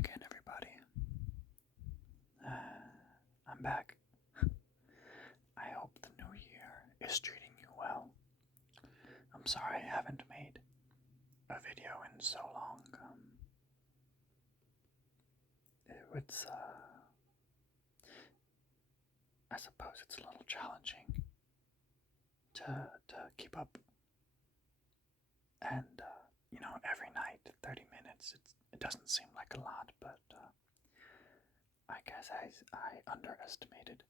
again, everybody. I'm back. I hope the new year is treating you well. I'm sorry I haven't made a video in so long. It's, I suppose it's a little challenging to keep up. And, every night, 30 minutes, it doesn't seem like a lot, but I guess I underestimated.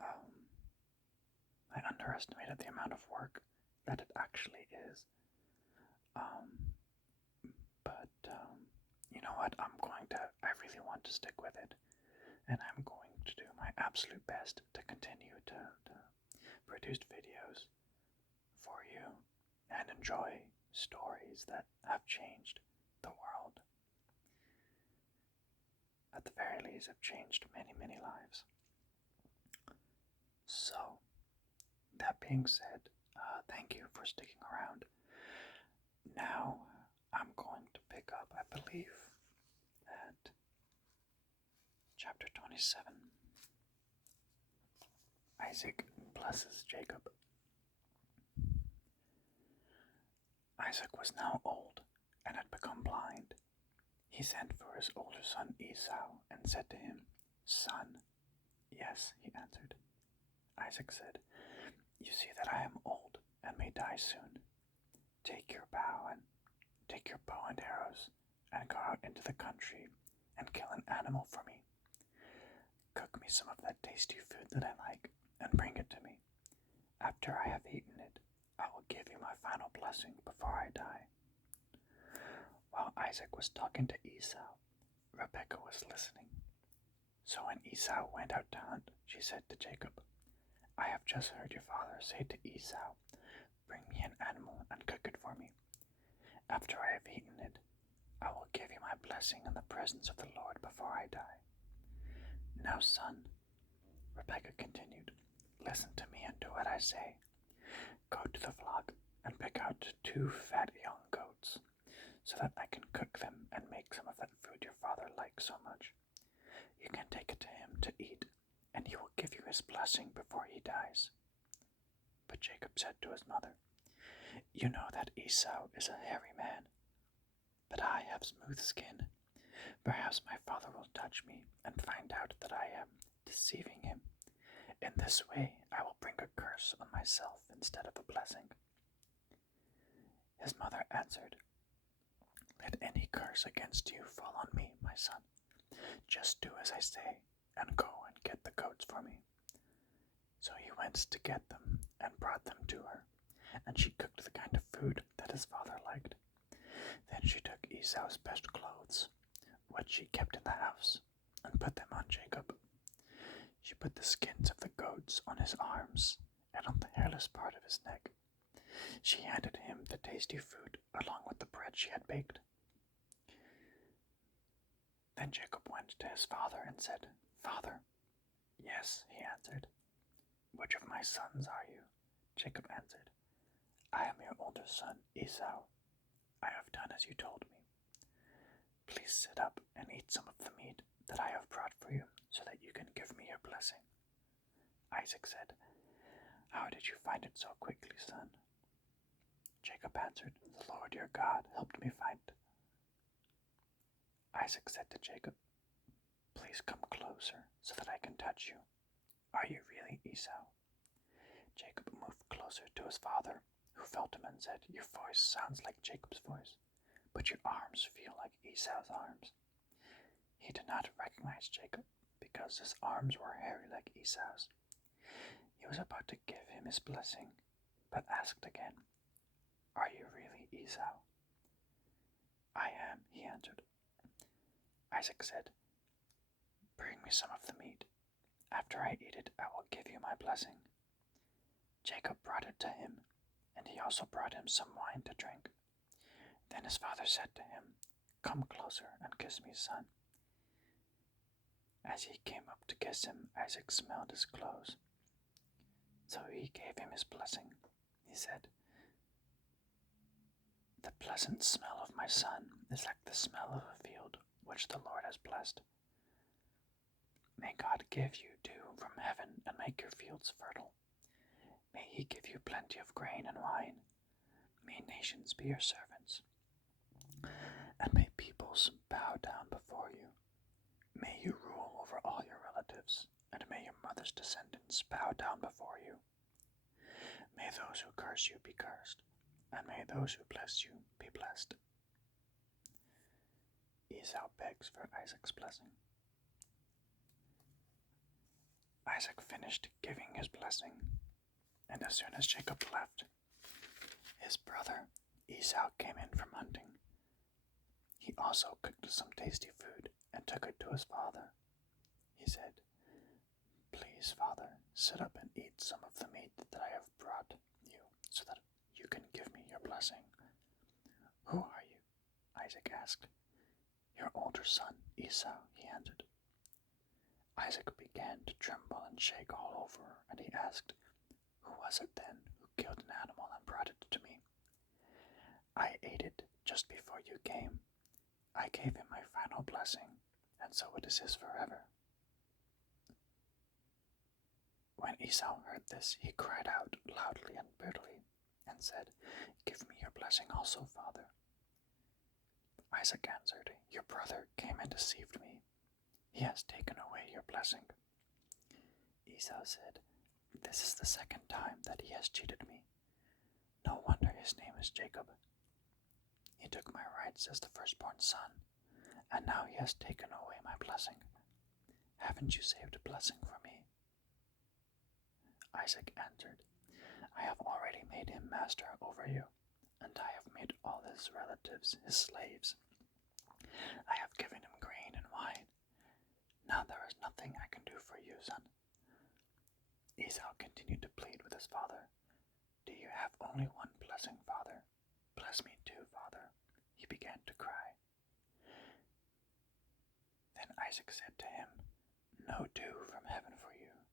I underestimated the amount of work that it actually is. Um, but you know what? I really want to stick with it. And I'm going to do my absolute best to continue to produce videos for you and enjoy stories that have changed the world. At the very least, have changed many, many lives. So, that being said, thank you for sticking around. Now, I'm going to pick up, I believe, at chapter 27. Isaac blesses Jacob. Isaac was now old and had become blind. He sent for his older son Esau and said to him, "Son." "Yes," he answered. Isaac said, "You see that I am old and may die soon. Take your bow and arrows and go out into the country and kill an animal for me. Cook me some of that tasty food that I like and bring it to me. After I have eaten it, I will give you my final blessing before I die." While Isaac was talking to Esau, Rebekah was listening. So when Esau went out to hunt, she said to Jacob, "I have just heard your father say to Esau, 'Bring me an animal and cook it for me. After I have eaten it, I will give you my blessing in the presence of the Lord before I die.' Now, son," Rebekah continued, "listen to me and do what I say. Go to the flock and pick out 2 fat young goats, so that I can cook them and make some of that food your father likes so much. You can take it to him to eat, and he will give you his blessing before he dies." But Jacob said to his mother, "You know that Esau is a hairy man, but I have smooth skin. Perhaps my father will touch me and find out that I am deceiving him. In this way, I will bring a curse on myself instead of a blessing." His mother answered, "Let any curse against you fall on me, my son. Just do as I say, and go and get the goats for me." So he went to get them and brought them to her, and she cooked the kind of food that his father liked. Then she took Esau's best clothes, what she kept in the house, and put them on Jacob. She put the skins of the goats on his arms and on the hairless part of his neck. She handed him the tasty food along with the bread she had baked. Then Jacob went to his father and said, "Father." "Yes," he answered. "Which of my sons are you?" Jacob answered, "I am your older son, Esau. I have done as you told me. Please sit up and eat some of the meat that I have brought for you, so that you can give me your blessing." Isaac said, "How did you find it so quickly, son?" Jacob answered, "The Lord your God helped me find it." Isaac said to Jacob, "Please come closer so that I can touch you. Are you really Esau?" Jacob moved closer to his father, who felt him and said, "Your voice sounds like Jacob's voice, but your arms feel like Esau's arms." He did not recognize Jacob because his arms were hairy like Esau's. He was about to give him his blessing, but asked again, "Are you really Esau?" "I am," he answered. Isaac said, "Bring me some of the meat. After I eat it, I will give you my blessing." Jacob brought it to him, and he also brought him some wine to drink. Then his father said to him, "Come closer and kiss me, son." As he came up to kiss him, Isaac smelled his clothes. So he gave him his blessing. He said, "The pleasant smell of my son is like the smell of a field which the Lord has blessed. May God give you dew from heaven and make your fields fertile. May he give you plenty of grain and wine. May nations be your servants, and may peoples bow down before you. May you rule over all your relatives, and may your mother's descendants bow down before you. May those who curse you be cursed, and may those who bless you be blessed. Esau begs for Isaac's blessing. Isaac finished giving his blessing, and as soon as Jacob left, his brother Esau came in from hunting. He also cooked some tasty food and took it to his father. He said, "Please, father, sit up and eat some of the meat that I have brought you, so that you can give me your blessing." "Who are you?" Isaac asked. "Your older son, Esau," he answered. Isaac began to tremble and shake all over, and he asked, "Who was it then who killed an animal and brought it to me?" "I ate it just before you came. I gave him my final blessing, and so it is his forever." When Esau heard this, he cried out loudly and bitterly, and said, "Give me your blessing also, father." Isaac answered, "Your brother came and deceived me. He has taken away your blessing." Esau said, "This is the second time that he has cheated me. No wonder his name is Jacob. He took my rights as the firstborn son, and now he has taken away my blessing. Haven't you saved a blessing for me?" Isaac answered, "I have already made him master over you, and I have made all his relatives his slaves. I have given him grain and wine. Now there is nothing I can do for you, son." Esau continued to plead with his father. "Do you have only one blessing, father? Bless me too, father." He began to cry. Then Isaac said to him, "No dew from heaven for you,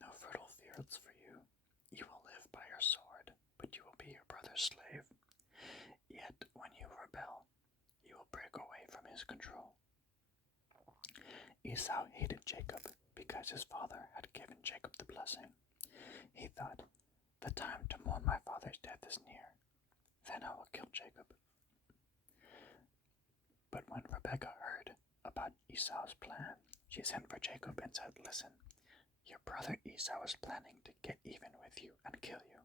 no fertile fields for you. You will live by your sword, but you will be your brother's slave. Yet when you rebel, you will break away from his control." Esau hated Jacob because his father had given Jacob the blessing. He thought, "The time to mourn my father's death is near. Then I will kill Jacob." But when Rebekah heard about Esau's plan, she sent for Jacob and said, "Listen, your brother Esau is planning to get even with you and kill you.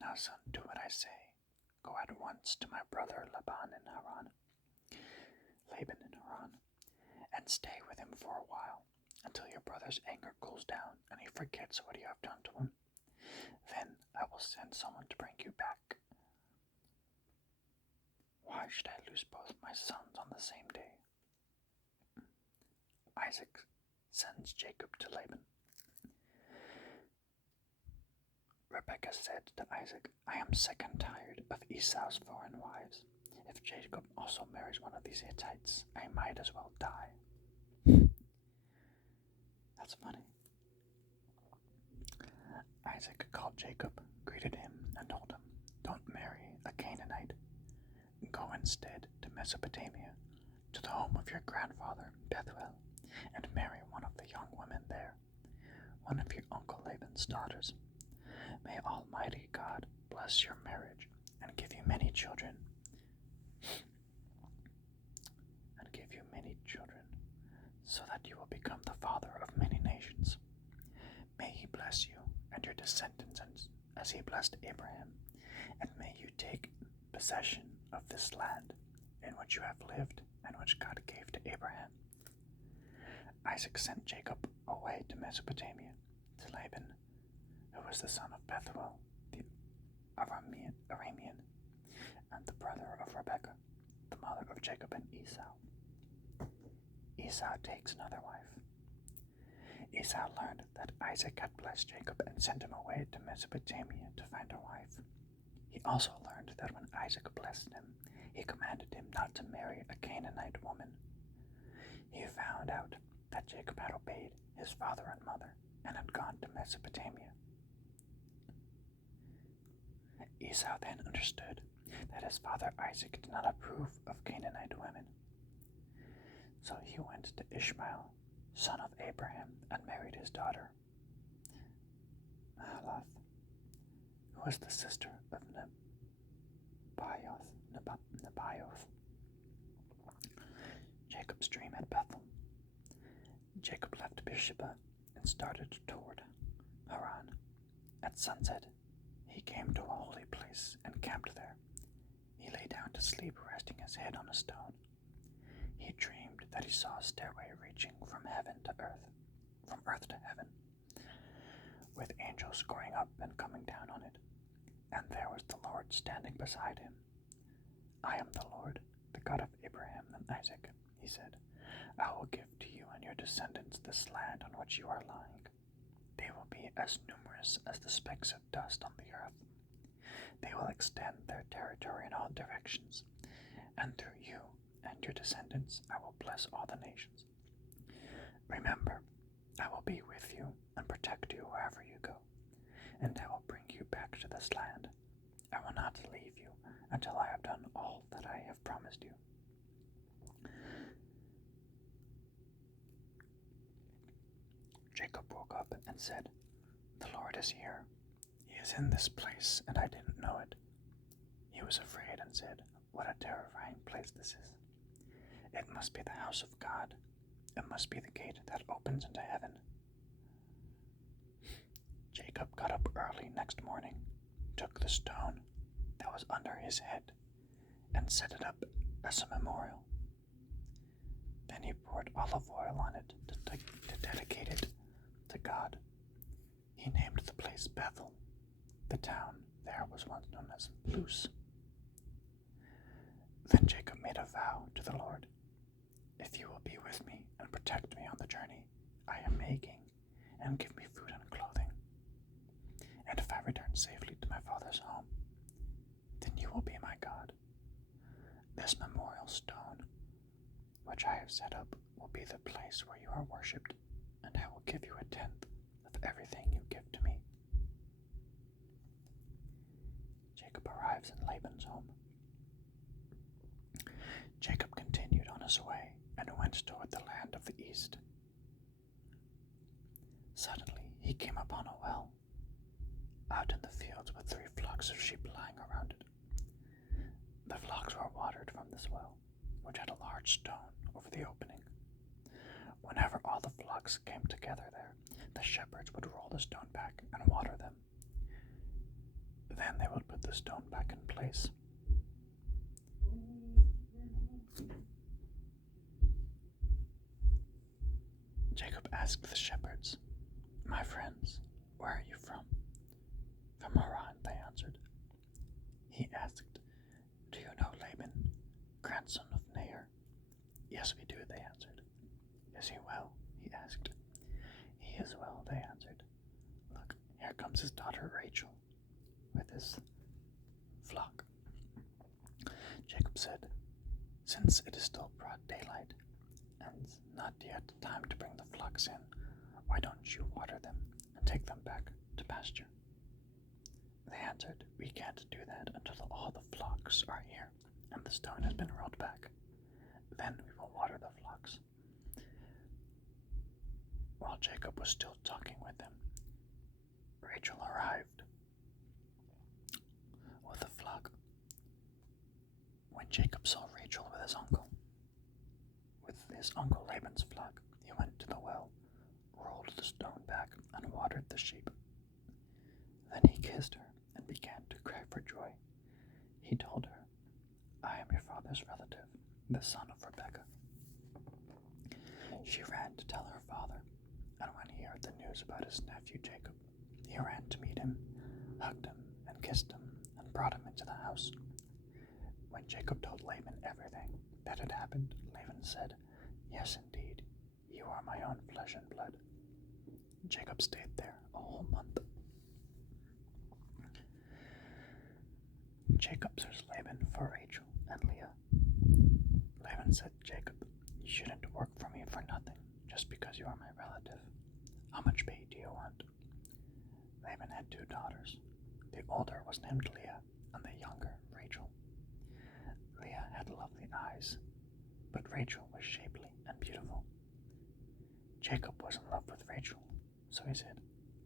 Now, son, do what I say. Go at once to my brother Laban in Haran, and stay with him for a while, until your brother's anger cools down and he forgets what you have done to him. Then I will send someone to bring you back." Why should I lose both my sons on the same day? Isaac sends Jacob to Laban. Rebekah said to Isaac, "I am sick and tired of Esau's foreign wives. If Jacob also marries one of these Hittites, I might as well die." That's funny. Isaac called Jacob, greeted him, and told him, "Don't marry a Canaanite. Go instead to Mesopotamia, to the home of your grandfather, Bethuel, and marry one of the young women there, one of your uncle Laban's daughters. May Almighty God bless your marriage and give you many children, so that you will become the father of many nations. May he bless you and your descendants as he blessed Abraham, and may you take possession of this land in which you have lived and which God gave to Abraham." Isaac sent Jacob away to Mesopotamia, to Laban, who was the son of Bethuel, the Aramean, and the brother of Rebekah, the mother of Jacob and Esau. Esau takes another wife. Esau learned that Isaac had blessed Jacob and sent him away to Mesopotamia to find a wife. He also learned that when Isaac blessed him, he commanded him not to marry a Canaanite woman. He found out that Jacob had obeyed his father and mother and had gone to Mesopotamia. Esau then understood that his father Isaac did not approve of Canaanite women. So he went to Ishmael, son of Abraham, and married his daughter, Mahalath, who was the sister of Nebaioth, Jacob's dream at Bethel. Jacob left Beersheba and started toward Haran. At sunset, he came to a holy place and camped there. He lay down to sleep, resting his head on a stone. He dreamed that he saw a stairway reaching from earth to heaven, with angels going up and coming down on it. And there was the Lord standing beside him. I am the Lord, the God of Abraham and Isaac, he said. I will give to you and your descendants this land on which you are lying. They will be as numerous as the specks of dust on the earth. They will extend their territory in all directions, and through you and your descendants I will bless all the nations. Remember, I will be with you and protect you wherever you go, and I will bring you back to this land. I will not leave you until I have done all that I have promised you. Jacob woke up and said, The Lord is here. He is in this place, and I didn't know it. He was afraid and said, What a terrifying place this is. It must be the house of God. It must be the gate that opens into heaven. Jacob got up early next morning, took the stone that was under his head, and set it up as a memorial. Then he poured olive oil on it to dedicate it to God. He named the place Bethel. The town there was once known as Luz. Then Jacob made a vow to the Lord. If you will be with me and protect me on the journey I am making, and give me food and clothing, and if I return safely to my father's home, then you will be my God. This memorial stone, which I have set up, will be the place where you are worshipped, and I will give you a tenth of everything you give to me. Jacob arrives in Laban's home. Jacob continued on his way and went toward the land of the east. Suddenly he came upon a well, out in the fields with 3 flocks of sheep lying around it. The flocks were watered from this well, which had a large stone over the opening. Whenever all the flocks came together there, the shepherds would roll the stone back and water them. Then they would put the stone back in place. Jacob asked the shepherds, My friends, where are you from? From Haran, they answered. He asked, Do you know Laban, grandson of Nahor? Yes, we do, they answered. Is he well? He asked. He is well, they answered. Look, here comes his daughter Rachel with his flock. Jacob said, Since it is still broad daylight, and not yet time to bring the flocks in, why don't you water them and take them back to pasture? They answered, We can't do that until all the flocks are here and the stone has been rolled back. Then we will water the flocks. While Jacob was still talking with them, Rachel arrived with a flock. When Jacob saw Rachel with his uncle Laban's flock, he went to the well, rolled the stone back, and watered the sheep. Then he kissed her and began to cry for joy. He told her, I am your father's relative, the son of Rebekah. She ran to tell her father, and when he heard the news about his nephew Jacob, he ran to meet him, hugged him, and kissed him, and brought him into the house. When Jacob told Laban everything that had happened, Laban said, Yes, indeed, you are my own flesh and blood. Jacob stayed there a whole month. Jacob searched Laban for Rachel and Leah. Laban said to Jacob, You shouldn't work for me for nothing, just because you are my relative. How much pay do you want? Laban had 2 daughters. The older was named Leah, and the younger, Rachel. eyes, but Rachel was shapely and beautiful. Jacob was in love with Rachel, so he said,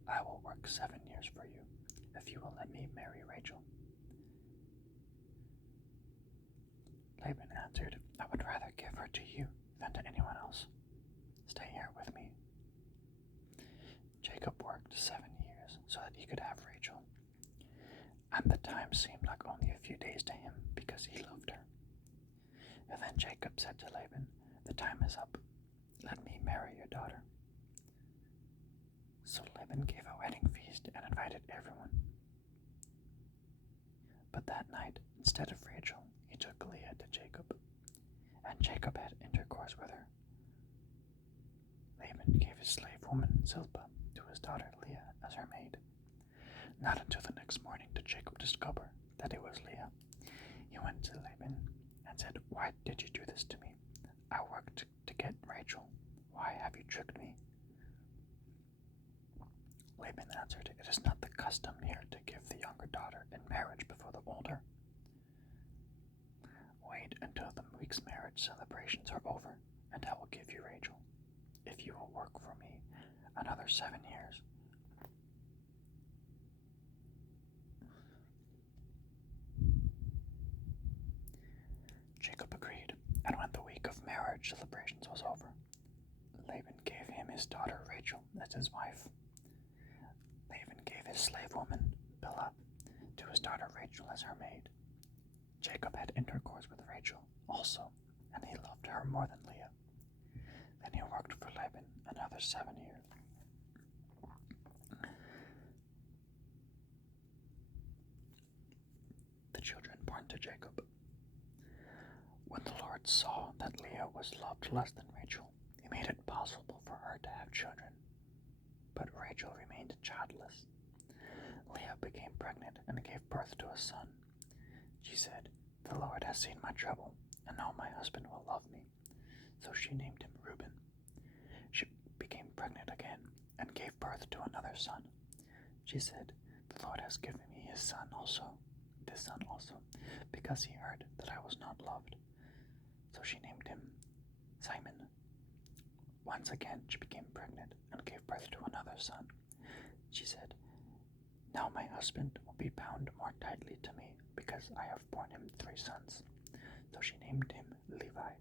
"I will work 7 years for you if you will let me marry Rachel." Laban answered, "I would rather give her to you than to anyone else. Stay here with me." Jacob worked 7 years so that he could have Rachel, and the time seemed like only a few days to him because he loved her. And then Jacob said to Laban, "The time is up. Let me marry your daughter." So Laban gave a wedding feast and invited everyone. But that night, instead of Rachel, he took Leah to Jacob, and Jacob had intercourse with her. Laban gave his slave woman Zilpah to his daughter Leah as her maid. Not until the next morning did Jacob discover that it was Leah. He went to Laban and said, "Why did you do this to me? I worked to get Rachel. Why have you tricked me?" Laban answered, "It is not the custom here to give the younger daughter in marriage before the older. Wait until the week's marriage celebrations are over, and I will give you Rachel, if you will work for me another 7 years." Jacob agreed, and when the week of marriage celebrations was over, Laban gave him his daughter Rachel as his wife. Laban gave his slave woman Bilhah to his daughter Rachel as her maid. Jacob had intercourse with Rachel also, and he loved her more than Leah. Then he worked for Laban another 7 years. The children born to Jacob. When the Lord saw that Leah was loved less than Rachel, he made it possible for her to have children. But Rachel remained childless. Leah became pregnant and gave birth to a son. She said, "The Lord has seen my trouble, and now my husband will love me." So she named him Reuben. She became pregnant again and gave birth to another son. She said, "The Lord has given me this son also, because he heard that I was not loved." So she named him Simon. Once again she became pregnant and gave birth to another son. She said, "Now my husband will be bound more tightly to me, because I have borne him 3 sons." So she named him Levi.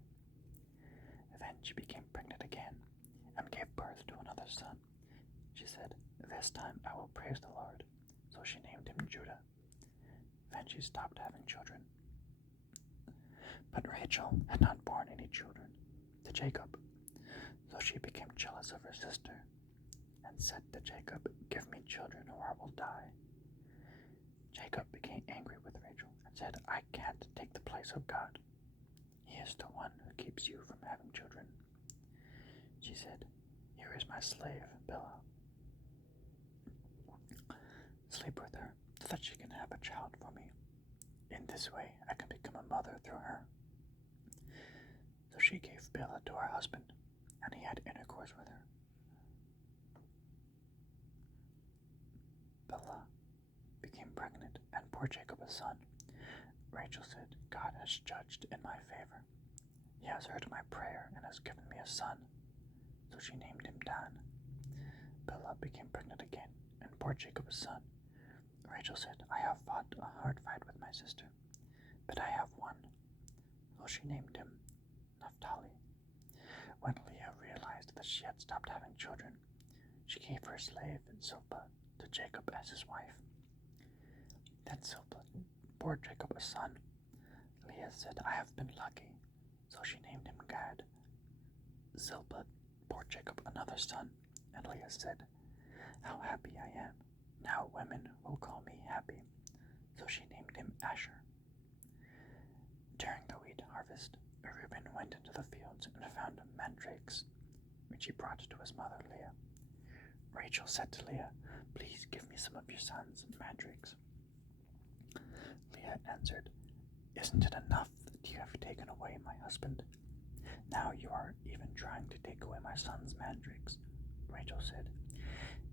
Then she became pregnant again and gave birth to another son. She said, "This time I will praise the Lord." So she named him Judah. Then she stopped having children. But Rachel had not borne any children to Jacob, so she became jealous of her sister and said to Jacob, "Give me children or I will die." Jacob became angry with Rachel and said, "I can't take the place of God. He is the one who keeps you from having children." She said, "Here is my slave, Bilhah. Sleep with her so that she can have a child for me. In this way I can become a mother through her." So she gave Bilhah to her husband, and he had intercourse with her. Bilhah became pregnant and bore Jacob a son. Rachel said, "God has judged in my favor. He has heard my prayer and has given me a son." So she named him Dan. Bilhah became pregnant again and bore Jacob a son. Rachel said, "I have fought a hard fight with my sister, but I have won." So she named him Naphtali. When Leah realized that she had stopped having children, she gave her slave Zilpah to Jacob as his wife. Then Zilpah bore Jacob a son. Leah said, "I have been lucky," so she named him Gad. Zilpah bore Jacob another son, and Leah said, "How happy I am! Now women will call me happy." So she named him Asher. During the wheat harvest, Reuben went into the fields and found mandrakes, which he brought to his mother Leah. Rachel said to Leah, "Please give me some of your son's mandrakes." Leah answered, "Isn't it enough that you have taken away my husband? Now you are even trying to take away my son's mandrakes." Rachel said,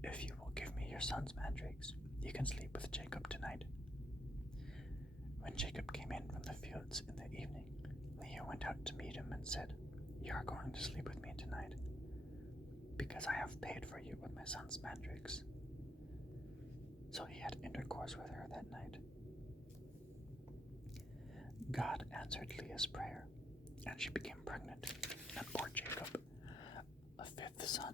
"If you will give me your son's mandrakes, you can sleep with Jacob tonight." When Jacob came in from the fields in the evening, Leah went went out to meet him and said, "You are going to sleep with me tonight, because I have paid for you with my son's mandrakes." So he had intercourse with her that night. God answered Leah's prayer, and she became pregnant and bore Jacob a fifth son.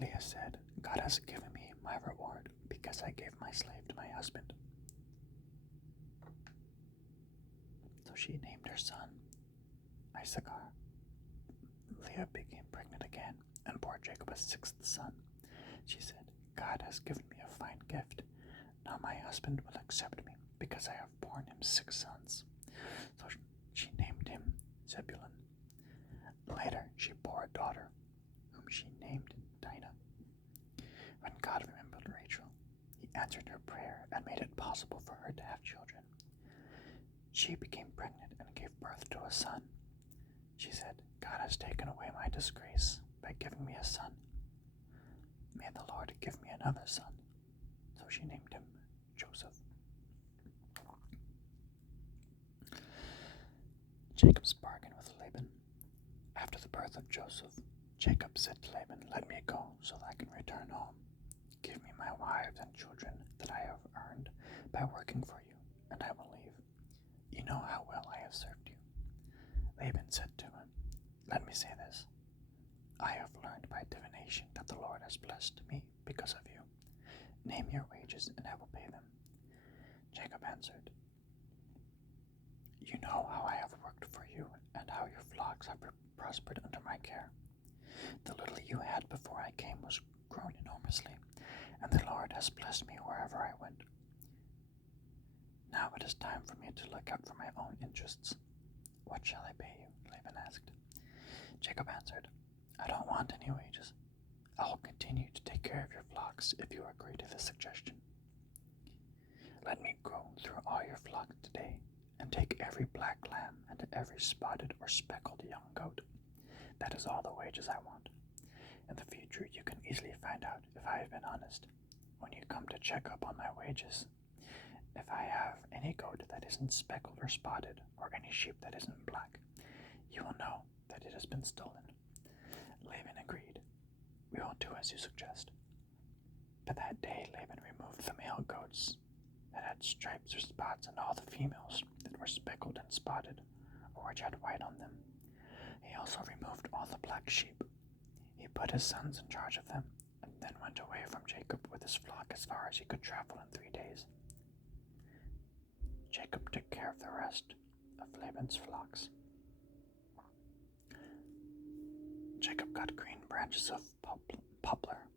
Leah said, "God has given me my reward because I gave my slave to my husband." So she named her son Issachar. Leah became pregnant again and bore Jacob a sixth son. She said, "God has given me a fine gift. Now my husband will accept me because I have borne him 6 sons." So she named him Zebulun. Later she bore a daughter, whom she named Dinah. When God remembered Rachel, he answered her prayer and made it possible for her to have children. She became pregnant and gave birth to a son. She said, "God has taken away my disgrace by giving me a son. May the Lord give me another son." So she named him Joseph. Jacob's bargain with Laban. After the birth of Joseph, Jacob said to Laban, "Let me go so that I can return home. Give me my wives and children that I have earned by working for you, and I will leave. You know how well I have served you." Laban said to him, "Let me say this. I have learned by divination that the Lord has blessed me because of you. Name your wages, and I will pay them." Jacob answered, "You know how I have worked for you, and how your flocks have prospered under my care. The little you had before I came was grown enormously, and the Lord has blessed me wherever I went. Now it is time for me to look out for my own interests. What shall I pay you?" Laban asked. Jacob answered, "I don't want any wages. I will continue to take care of your flocks if you agree to this suggestion. Let me go through all your flocks today and take every black lamb and every spotted or speckled young goat. That is all the wages I want. In the future you can easily find out if I have been honest. When you come to check up on my wages, if I have any goat that isn't speckled or spotted, or any sheep that isn't black, you will know that it has been stolen." Laban agreed. "We will do as you suggest." But that day Laban removed the male goats that had stripes or spots, and all the females that were speckled and spotted, or which had white on them. He also removed all the black sheep. He put his sons in charge of them, and then went away from Jacob with his flock as far as he could travel in 3 days. Jacob took care of the rest of Laban's flocks. Jacob got green branches of poplar,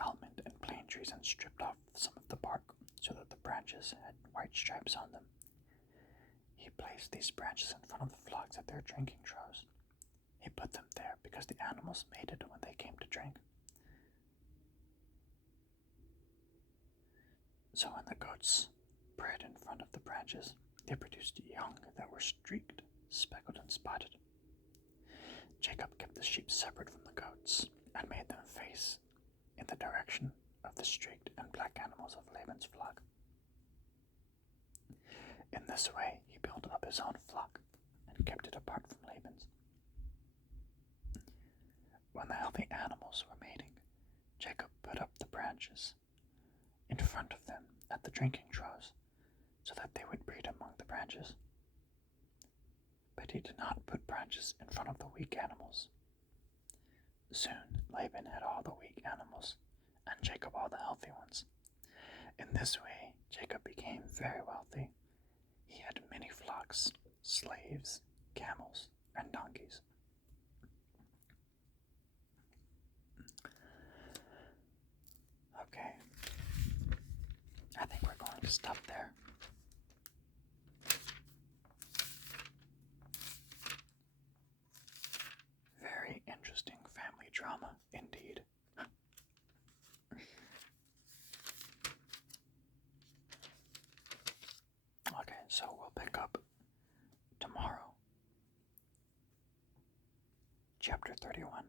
almond, and plane trees and stripped off some of the bark so that the branches had white stripes on them. He placed these branches in front of the flocks at their drinking troughs. He put them there because the animals mated when they came to drink. So when the goats bred in front of the branches, they produced young that were streaked, speckled, and spotted. Jacob kept the sheep separate from the goats and made them face in the direction of the streaked and black animals of Laban's flock. In this way, he built up his own flock and kept it apart from Laban's. When the healthy animals were mating, Jacob put up the branches in front of them at the drinking troughs so that they would breed among the branches. But he did not put branches in front of the weak animals. Soon Laban had all the weak animals, and Jacob all the healthy ones. In this way, Jacob became very wealthy. He had many flocks, slaves, camels, and donkeys. Okay, I think we're going to stop there. Very interesting family drama indeed. Okay, so we'll pick up tomorrow. Chapter 31.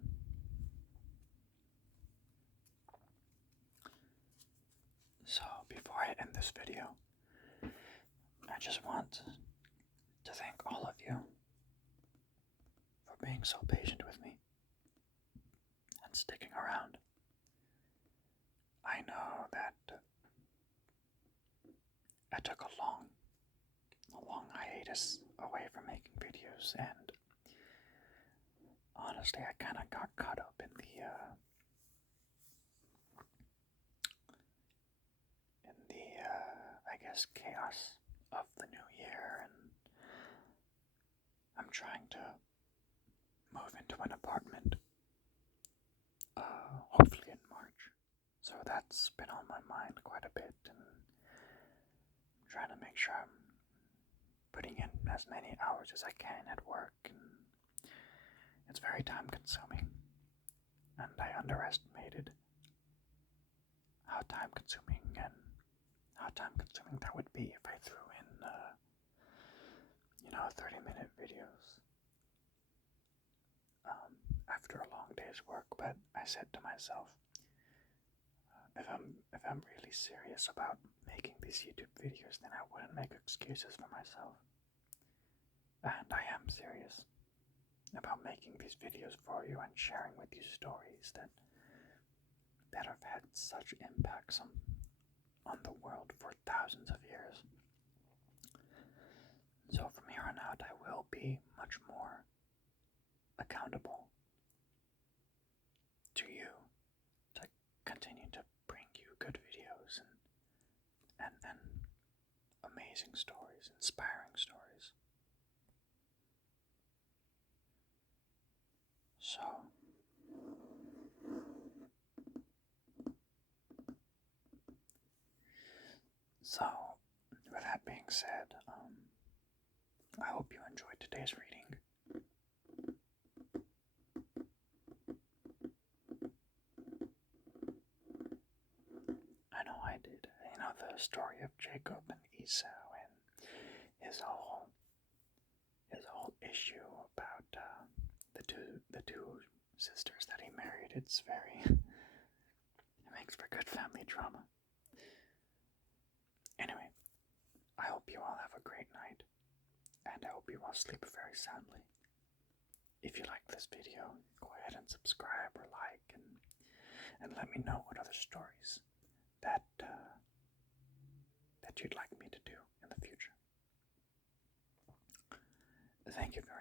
So, before I end this video, I just want to thank all of you for being so patient with me and sticking around. I know that I took a long hiatus away from making videos, and honestly, I kind of got caught up in I guess, chaos of the new year, and I'm trying to move into an apartment, hopefully in March. So that's been on my mind quite a bit, and I'm trying to make sure I'm putting in as many hours as I can at work, and it's very time consuming, and I underestimated how time consuming that would be if I threw in 30-minute videos after a long day's work. But I said to myself, if I'm really serious about making these YouTube videos, then I wouldn't make excuses for myself. And I am serious about making these videos for you and sharing with you stories that have had such impacts on the world for thousands of years. So from here on out, I will be much more accountable to you to continue to bring you good videos and amazing stories, inspiring stories. So with that being said, I hope you enjoyed today's reading. I know I did. The story of Jacob and Esau and his whole issue about the two sisters that he married. It makes for good family drama. Anyway, I hope you all have a great night, and I hope you all sleep very soundly. If you like this video, go ahead and subscribe or like, and let me know what other stories that you'd like me to do in the future. Thank you very